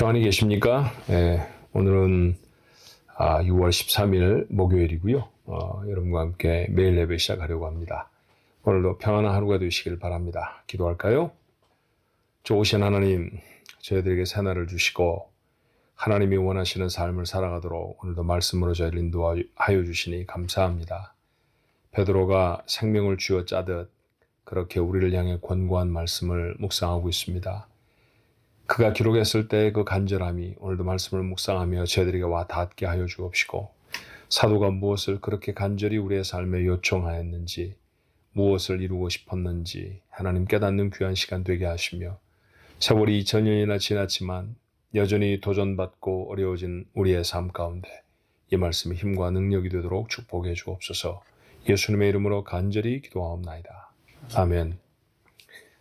평안히 계십니까? 오늘은 6월 13일 목요일이고요. 여러분과 함께 매일 예배 시작하려고 합니다. 오늘도 평안한 하루가 되시길 바랍니다. 기도할까요? 좋으신 하나님, 저희들에게 새날을 주시고 하나님이 원하시는 삶을 살아가도록 오늘도 말씀으로 저희를 인도하여 주시니 감사합니다. 베드로가 생명을 쥐어 짜듯 그렇게 우리를 향해 권고한 말씀을 묵상하고 있습니다. 그가 기록했을 때의 그 간절함이 오늘도 말씀을 묵상하며 저희들에게 와 닿게 하여 주옵시고, 사도가 무엇을 그렇게 간절히 우리의 삶에 요청하였는지, 무엇을 이루고 싶었는지 하나님 깨닫는 귀한 시간 되게 하시며, 세월이 2000년이나 지났지만 여전히 도전받고 어려워진 우리의 삶 가운데 이 말씀이 힘과 능력이 되도록 축복해 주옵소서. 예수님의 이름으로 간절히 기도하옵나이다. 아멘.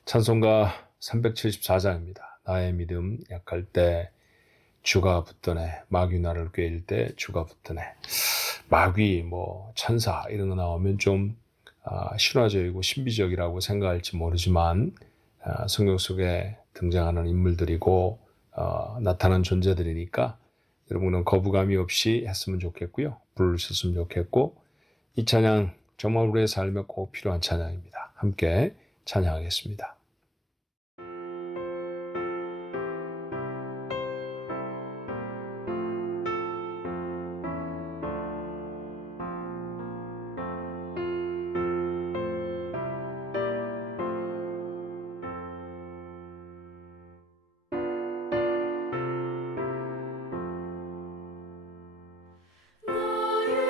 찬송가 374장입니다. 나의 믿음 약할 때 주가 붙드네. 마귀 나를 꾀일 때 주가 붙드네. 마귀, 천사 이런 거 나오면 좀 신화적이고 신비적이라고 생각할지 모르지만 성경 속에 등장하는 인물들이고 나타난 존재들이니까 여러분은 거부감이 없이 했으면 좋겠고요. 부르셨으면 좋겠고, 이 찬양 정말 우리의 삶에 꼭 필요한 찬양입니다. 함께 찬양하겠습니다. 나의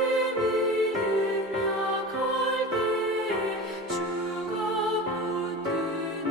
믿음 약할 때 주가 붙드네.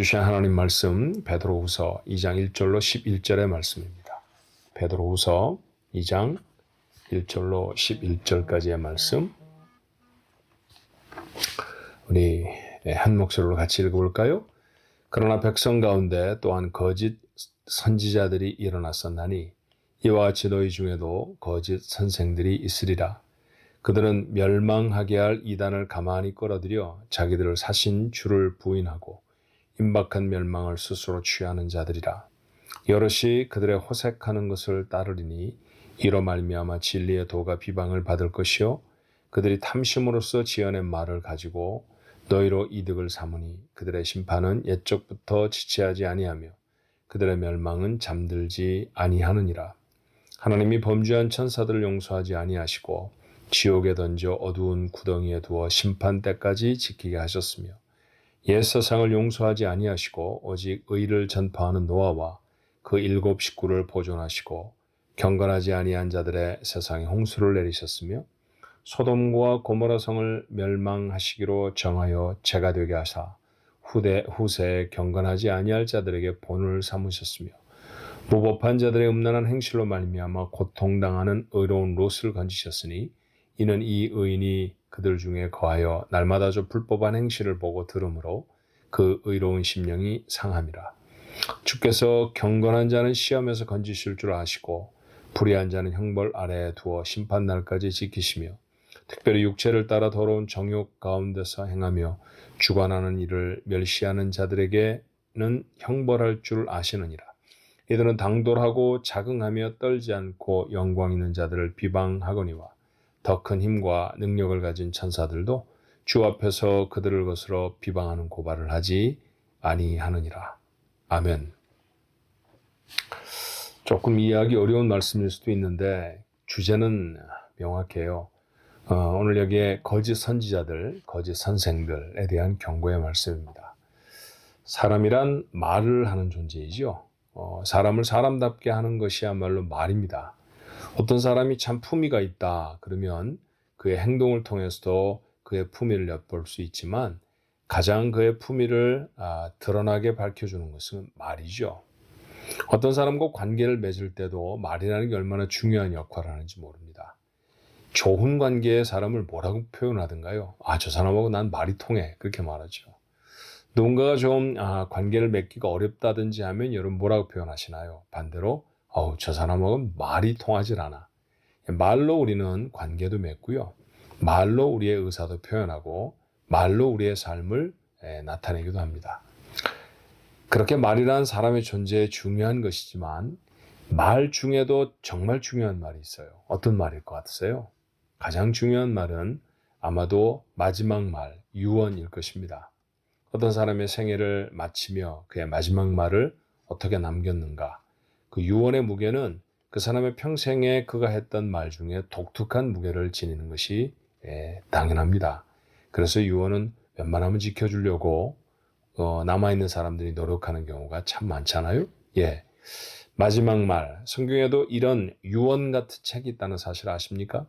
주신 하나님 말씀 베드로후서 2장 1절로 11절의 말씀입니다. 베드로후서 2장 1절로 11절까지의 말씀 우리 한 목소리로 같이 읽어볼까요? 그러나 백성 가운데 또한 거짓 선지자들이 일어났었나니 이와 같이 너희 중에도 거짓 선생들이 있으리라. 그들은 멸망하게 할 이단을 가만히 끌어들여 자기들을 사신 주를 부인하고 임박한 멸망을 스스로 취하는 자들이라. 여럿이 그들의 호색하는 것을 따르리니 이로 말미암아 진리의 도가 비방을 받을 것이요 그들이 탐심으로써 지어낸 말을 가지고 너희로 이득을 삼으니 그들의 심판은 옛적부터 지체하지 아니하며 그들의 멸망은 잠들지 아니하느니라. 하나님이 범죄한 천사들을 용서하지 아니하시고 지옥에 던져 어두운 구덩이에 두어 심판 때까지 지키게 하셨으며 옛 세상을 용서하지 아니하시고 오직 의를 전파하는 노아와 그 7 식구를 보존하시고 경건하지 아니한 자들의 세상에 홍수를 내리셨으며 소돔과 고모라 성을 멸망하시기로 정하여 죄가 되게 하사 후세에 경건하지 아니할 자들에게 본을 삼으셨으며 무법한 자들의 음란한 행실로 말미암아 고통당하는 의로운 롯을 건지셨으니 이는 이 의인이 그들 중에 거하여 날마다 저 불법한 행실을 보고 들으므로 그 의로운 심령이 상함이라. 주께서 경건한 자는 시험에서 건지실 줄 아시고 불의한 자는 형벌 아래에 두어 심판날까지 지키시며 특별히 육체를 따라 더러운 정욕 가운데서 행하며 주관하는 일을 멸시하는 자들에게는 형벌할 줄 아시느니라. 이들은 당돌하고 자긍하며 떨지 않고 영광 있는 자들을 비방하거니와 더 큰 힘과 능력을 가진 천사들도 주 앞에서 그들을 거스러 비방하는 고발을 하지 아니하느니라. 아멘. 조금 이해하기 어려운 말씀일 수도 있는데 주제는 명확해요. 오늘 여기에 거짓 선지자들, 거짓 선생들에 대한 경고의 말씀입니다. 사람이란 말을 하는 존재이죠. 사람을 사람답게 하는 것이야말로 말입니다. 어떤 사람이 참 품위가 있다 그러면 그의 행동을 통해서도 그의 품위를 엿볼 수 있지만 가장 그의 품위를 드러나게 밝혀주는 것은 말이죠. 어떤 사람과 관계를 맺을 때도 말이라는 게 얼마나 중요한 역할을 하는지 모릅니다. 좋은 관계의 사람을 뭐라고 표현하던가요? 저 사람하고 난 말이 통해. 그렇게 말하죠. 누군가가 좀 관계를 맺기가 어렵다든지 하면 여러분 뭐라고 표현하시나요? 반대로 저 사람하고는 말이 통하질 않아. 말로 우리는 관계도 맺고요. 말로 우리의 의사도 표현하고 말로 우리의 삶을 나타내기도 합니다. 그렇게 말이라는 사람의 존재에 중요한 것이지만 말 중에도 정말 중요한 말이 있어요. 어떤 말일 것 같으세요? 가장 중요한 말은 아마도 마지막 말, 유언일 것입니다. 어떤 사람의 생애를 마치며 그의 마지막 말을 어떻게 남겼는가. 그 유언의 무게는 그 사람의 평생에 그가 했던 말 중에 독특한 무게를 지니는 것이 당연합니다. 그래서 유언은 웬만하면 지켜주려고 남아있는 사람들이 노력하는 경우가 참 많잖아요. 마지막 말, 성경에도 이런 유언 같은 책이 있다는 사실 아십니까?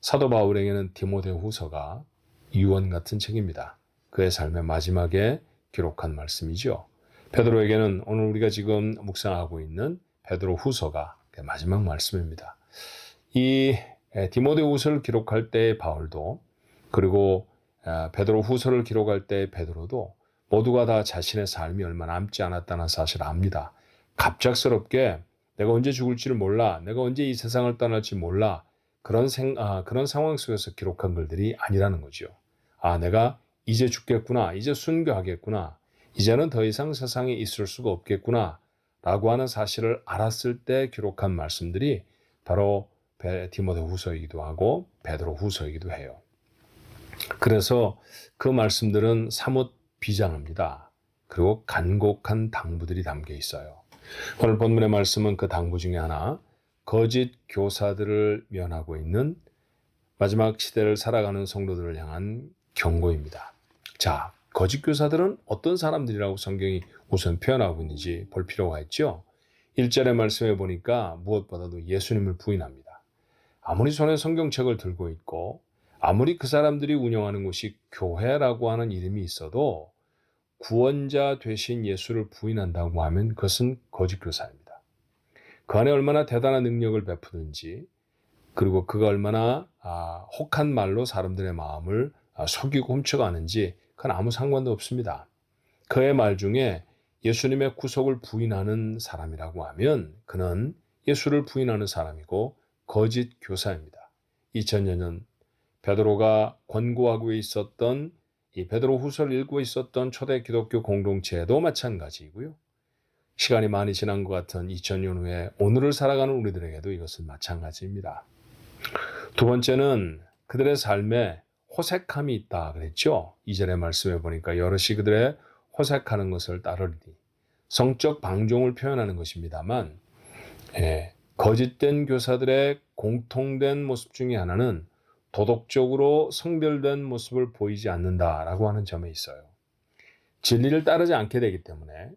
사도 바울에게는 디모데후서가 유언 같은 책입니다. 그의 삶의 마지막에 기록한 말씀이죠. 베드로에게는 오늘 우리가 지금 묵상하고 있는 베드로후서가 마지막 말씀입니다. 이 디모데후서를 기록할 때 바울도 그리고 베드로후서를 기록할 때 베드로도 모두가 다 자신의 삶이 얼마 남지 않았다는 사실을 압니다. 갑작스럽게 내가 언제 죽을지를 몰라, 내가 언제 이 세상을 떠날지 몰라, 그런 상황 속에서 기록한 글들이 아니라는 거죠. 내가 이제 죽겠구나, 이제 순교하겠구나, 이제는 더 이상 세상에 있을 수가 없겠구나 라고 하는 사실을 알았을 때 기록한 말씀들이 바로 디모데후서이기도 하고 베드로후서이기도 해요. 그래서 그 말씀들은 사뭇 비장합니다. 그리고 간곡한 당부들이 담겨 있어요. 오늘 본문의 말씀은 그 당부 중에 하나, 거짓 교사들을 면하고 있는 마지막 시대를 살아가는 성도들을 향한 경고입니다. 자, 거짓 교사들은 어떤 사람들이라고 성경이 우선 표현하고 있는지 볼 필요가 있죠. 1절의 말씀에 보니까 무엇보다도 예수님을 부인합니다. 아무리 손에 성경책을 들고 있고 아무리 그 사람들이 운영하는 곳이 교회라고 하는 이름이 있어도 구원자 되신 예수를 부인한다고 하면 그것은 거짓 교사입니다. 그 안에 얼마나 대단한 능력을 베푸는지, 그리고 그가 얼마나 혹한 말로 사람들의 마음을 속이고 훔쳐가는지 그건 아무 상관도 없습니다. 그의 말 중에 예수님의 구속을 부인하는 사람이라고 하면 그는 예수를 부인하는 사람이고 거짓 교사입니다. 2000여 년 베드로가 권고하고 있었던 이 베드로 후서를 읽고 있었던 초대 기독교 공동체도 마찬가지이고요. 시간이 많이 지난 것 같은 2000년 후에 오늘을 살아가는 우리들에게도 이것은 마찬가지입니다. 두 번째는 그들의 삶에 호색함이 있다 그랬죠. 2절의 말씀에 보니까 여럿이 그들의 호색하는 것을 따르리니, 성적 방종을 표현하는 것입니다만, 거짓된 교사들의 공통된 모습 중에 하나는 도덕적으로 성별된 모습을 보이지 않는다라고 하는 점에 있어요. 진리를 따르지 않게 되기 때문에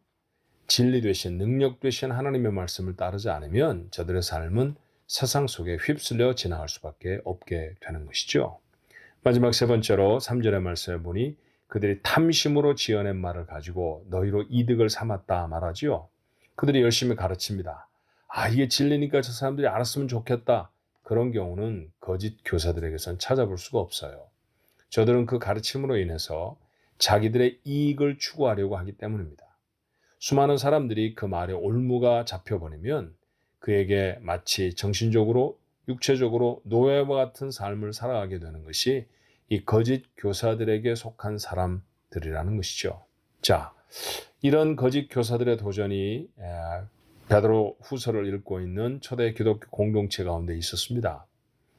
진리 되신, 능력 되신 하나님의 말씀을 따르지 않으면 저들의 삶은 세상 속에 휩쓸려 지나갈 수밖에 없게 되는 것이죠. 마지막 세 번째로 3절의 말씀에 보니 그들이 탐심으로 지어낸 말을 가지고 너희로 이득을 삼았다 말하지요. 그들이 열심히 가르칩니다. 이게 진리니까 저 사람들이 알았으면 좋겠다. 그런 경우는 거짓 교사들에게선 찾아볼 수가 없어요. 저들은 그 가르침으로 인해서 자기들의 이익을 추구하려고 하기 때문입니다. 수많은 사람들이 그 말에 올무가 잡혀버리면 그에게 마치 정신적으로, 육체적으로 노예와 같은 삶을 살아가게 되는 것이 이 거짓 교사들에게 속한 사람들이라는 것이죠. 자, 이런 거짓 교사들의 도전이 베드로 후서를 읽고 있는 초대 기독교 공동체 가운데 있었습니다.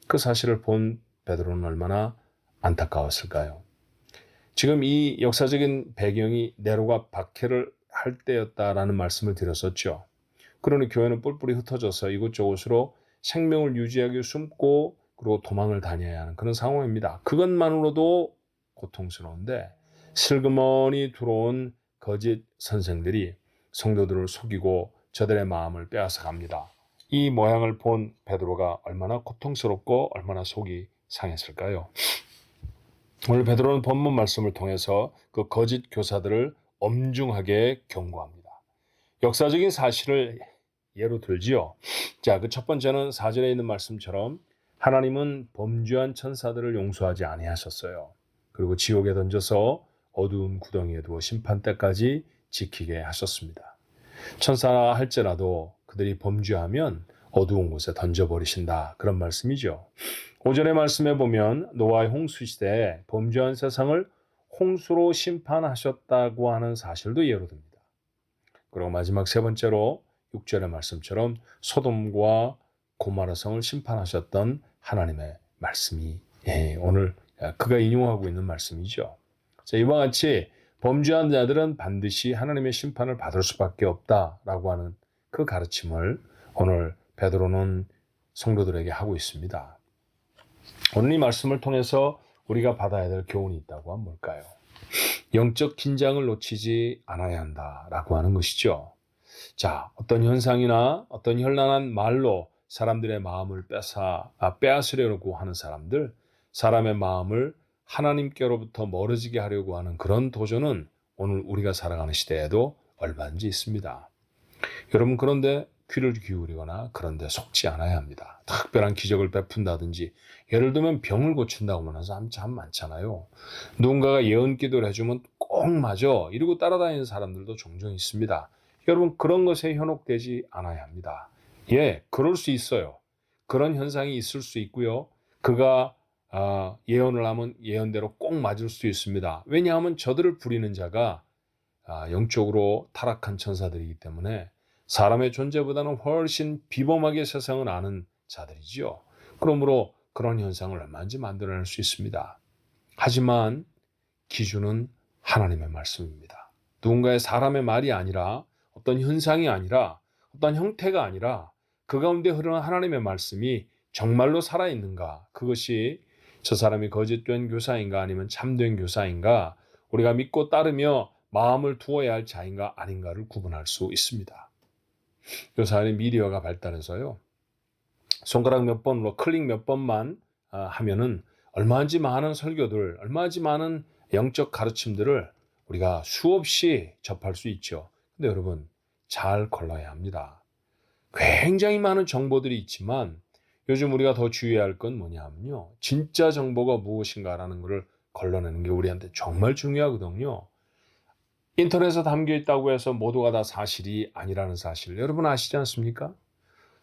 그 사실을 본 베드로는 얼마나 안타까웠을까요? 지금 이 역사적인 배경이 네로가 박해를 할 때였다라는 말씀을 드렸었죠. 그러니 교회는 뿔뿔이 흩어져서 이곳저곳으로 생명을 유지하기 위해 숨고 그리고 도망을 다녀야 하는 그런 상황입니다. 그것만으로도 고통스러운데 슬그머니 들어온 거짓 선생들이 성도들을 속이고 저들의 마음을 빼앗아 갑니다. 이 모양을 본 베드로가 얼마나 고통스럽고 얼마나 속이 상했을까요? 오늘 베드로는 본문 말씀을 통해서 그 거짓 교사들을 엄중하게 경고합니다. 역사적인 사실을 예로 들지요. 자, 그 첫 번째는 4절에 있는 말씀처럼 하나님은 범죄한 천사들을 용서하지 아니하셨어요. 그리고 지옥에 던져서 어두운 구덩이에 두어 심판 때까지 지키게 하셨습니다. 천사라 할지라도 그들이 범죄하면 어두운 곳에 던져버리신다. 그런 말씀이죠. 5절의 말씀에 보면 노아의 홍수 시대에 범죄한 세상을 홍수로 심판하셨다고 하는 사실도 예로 듭니다. 그리고 마지막 세 번째로 6절의 말씀처럼 소돔과 고모라 성을 심판하셨던 하나님의 말씀이 오늘 그가 인용하고 있는 말씀이죠. 자, 이와 같이 범죄한 자들은 반드시 하나님의 심판을 받을 수밖에 없다라고 하는 그 가르침을 오늘 베드로는 성도들에게 하고 있습니다. 오늘 이 말씀을 통해서 우리가 받아야 될 교훈이 있다고 하면 뭘까요? 영적 긴장을 놓치지 않아야 한다라고 하는 것이죠. 자, 어떤 현상이나 어떤 현란한 말로 사람들의 마음을 빼앗으려고 하는 사람들, 사람의 마음을 하나님께로부터 멀어지게 하려고 하는 그런 도전은 오늘 우리가 살아가는 시대에도 얼마든지 있습니다. 여러분, 그런데 귀를 기울이거나 그런데 속지 않아야 합니다. 특별한 기적을 베푼다든지, 예를 들면 병을 고친다고 하는 사람 참 많잖아요. 누군가가 예언 기도를 해주면 꼭 맞아 이러고 따라다니는 사람들도 종종 있습니다. 여러분, 그런 것에 현혹되지 않아야 합니다. 그럴 수 있어요. 그런 현상이 있을 수 있고요. 그가 예언을 하면 예언대로 꼭 맞을 수 있습니다. 왜냐하면 저들을 부리는 자가 영적으로 타락한 천사들이기 때문에 사람의 존재보다는 훨씬 비범하게 세상을 아는 자들이지요. 그러므로 그런 현상을 얼마든지 만들어낼 수 있습니다. 하지만 기준은 하나님의 말씀입니다. 누군가의 사람의 말이 아니라, 어떤 현상이 아니라, 어떤 형태가 아니라 그 가운데 흐르는 하나님의 말씀이 정말로 살아있는가, 그것이 저 사람이 거짓된 교사인가 아니면 참된 교사인가, 우리가 믿고 따르며 마음을 두어야 할 자인가 아닌가를 구분할 수 있습니다. 요사는 미디어가 발달해서요, 손가락 몇 번으로 클릭 몇 번만 하면은 얼마든지 많은 설교들, 얼마든지 많은 영적 가르침들을 우리가 수없이 접할 수 있죠. 근데 여러분, 잘 걸러야 합니다. 굉장히 많은 정보들이 있지만 요즘 우리가 더 주의해야 할 건 뭐냐면요, 진짜 정보가 무엇인가라는 것을 걸러내는 게 우리한테 정말 중요하거든요. 인터넷에 담겨 있다고 해서 모두가 다 사실이 아니라는 사실 여러분 아시지 않습니까?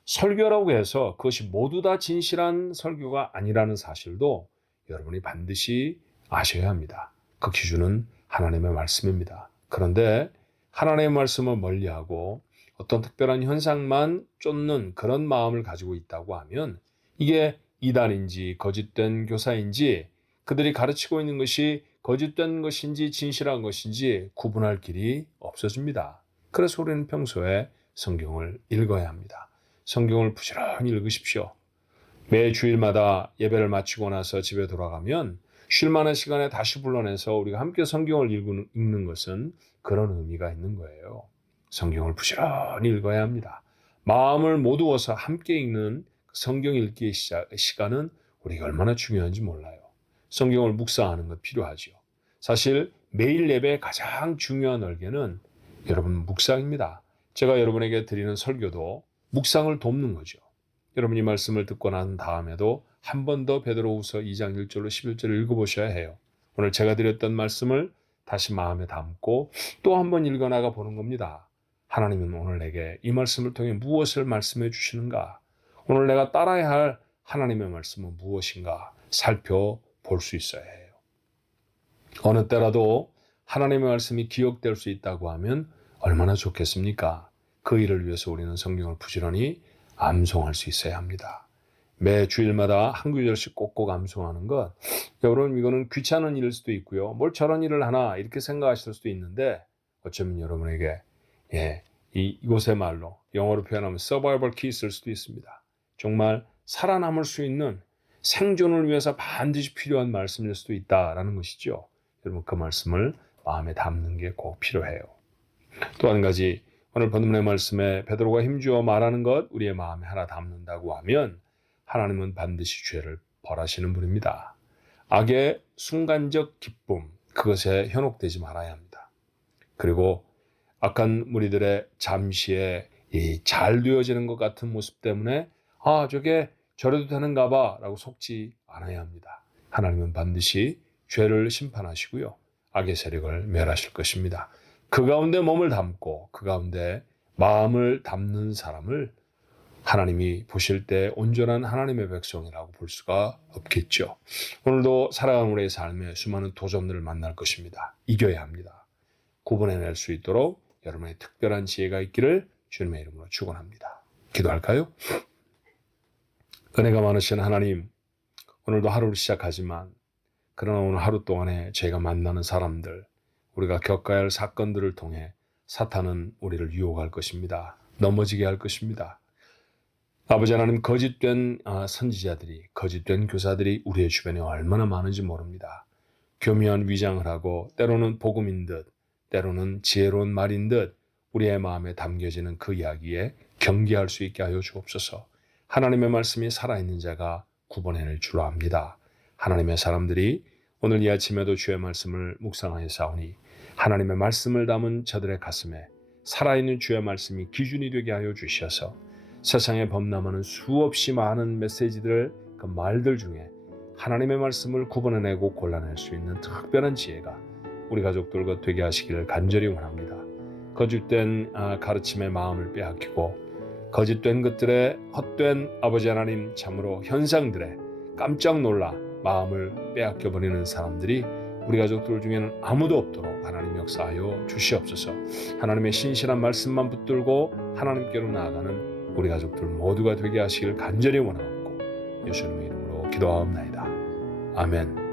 설교라고 해서 그것이 모두 다 진실한 설교가 아니라는 사실도 여러분이 반드시 아셔야 합니다. 그 기준은 하나님의 말씀입니다. 그런데 하나님의 말씀을 멀리하고 어떤 특별한 현상만 쫓는 그런 마음을 가지고 있다고 하면 이게 이단인지 거짓된 교사인지 그들이 가르치고 있는 것이 거짓된 것인지 진실한 것인지 구분할 길이 없어집니다. 그래서 우리는 평소에 성경을 읽어야 합니다. 성경을 부지런히 읽으십시오. 매 주일마다 예배를 마치고 나서 집에 돌아가면 쉴만한 시간에 다시 불러내서 우리가 함께 성경을 읽는 것은 그런 의미가 있는 거예요. 성경을 부지런히 읽어야 합니다. 마음을 모두어서 함께 읽는 성경 읽기의 시간은 우리가 얼마나 중요한지 몰라요. 성경을 묵상하는 것 필요하죠. 사실 매일 예배의 가장 중요한 얼개는 여러분 묵상입니다. 제가 여러분에게 드리는 설교도 묵상을 돕는 거죠. 여러분이 말씀을 듣고 난 다음에도 한 번 더 베드로후서 2장 1절로 11절을 읽어보셔야 해요. 오늘 제가 드렸던 말씀을 다시 마음에 담고 또 한 번 읽어나가 보는 겁니다. 하나님은 오늘 내게 이 말씀을 통해 무엇을 말씀해 주시는가? 오늘 내가 따라야 할 하나님의 말씀은 무엇인가? 살펴볼 수 있어야 해요. 어느 때라도 하나님의 말씀이 기억될 수 있다고 하면 얼마나 좋겠습니까? 그 일을 위해서 우리는 성경을 부지런히 암송할 수 있어야 합니다. 매 주일마다 한 구절씩 꼭꼭 암송하는 것, 여러분 이거는 귀찮은 일일 수도 있고요. 뭘 저런 일을 하나 이렇게 생각하실 수도 있는데 어쩌면 여러분에게 이곳의 말로 영어로 표현하면 서바이벌 키일 수도 있습니다. 정말 살아남을 수 있는 생존을 위해서 반드시 필요한 말씀일 수도 있다라는 것이죠. 여러분 그 말씀을 마음에 담는 게 꼭 필요해요. 또 한 가지 오늘 본문의 말씀에 베드로가 힘주어 말하는 것 우리의 마음에 하나 담는다고 하면 하나님은 반드시 죄를 벌하시는 분입니다. 악의 순간적 기쁨 그것에 현혹되지 말아야 합니다. 그리고 악한 무리들의 잠시의 잘 되어지는 것 같은 모습 때문에 저게 저래도 되는가 봐 라고 속지 않아야 합니다. 하나님은 반드시 죄를 심판하시고요. 악의 세력을 멸하실 것입니다. 그 가운데 몸을 담고 그 가운데 마음을 담는 사람을 하나님이 보실 때 온전한 하나님의 백성이라고 볼 수가 없겠죠. 오늘도 살아가는 우리의 삶에 수많은 도전들을 만날 것입니다. 이겨야 합니다. 구분해낼 수 있도록 여러분의 특별한 지혜가 있기를 주님의 이름으로 축원합니다. 기도할까요? 은혜가 많으신 하나님, 오늘도 하루를 시작하지만 그러나 오늘 하루 동안에 저희가 만나는 사람들, 우리가 겪어야 할 사건들을 통해 사탄은 우리를 유혹할 것입니다. 넘어지게 할 것입니다. 아버지 하나님, 거짓된 선지자들이, 거짓된 교사들이 우리의 주변에 얼마나 많은지 모릅니다. 교묘한 위장을 하고 때로는 복음인 듯, 때로는 지혜로운 말인 듯 우리의 마음에 담겨지는 그 이야기에 경계할 수 있게 하여 주옵소서. 하나님의 말씀이 살아있는 자가 구분해낼 줄 압니다. 하나님의 사람들이 오늘 이 아침에도 주의 말씀을 묵상하여 싸우니 하나님의 말씀을 담은 저들의 가슴에 살아있는 주의 말씀이 기준이 되게 하여 주셔서 세상에 범람하는 수없이 많은 메시지들, 그 말들 중에 하나님의 말씀을 구분해내고 골라낼 수 있는 특별한 지혜가 우리 가족들과 되게 하시기를 간절히 원합니다. 거짓된 가르침의 마음을 빼앗기고 거짓된 것들에 헛된 아버지 하나님 참으로 현상들에 깜짝 놀라 마음을 빼앗겨버리는 사람들이 우리 가족들 중에는 아무도 없도록 하나님 역사하여 주시옵소서. 하나님의 신실한 말씀만 붙들고 하나님께로 나아가는 우리 가족들 모두가 되게 하시길 간절히 원하옵고 예수님의 이름으로 기도하옵나이다. 아멘.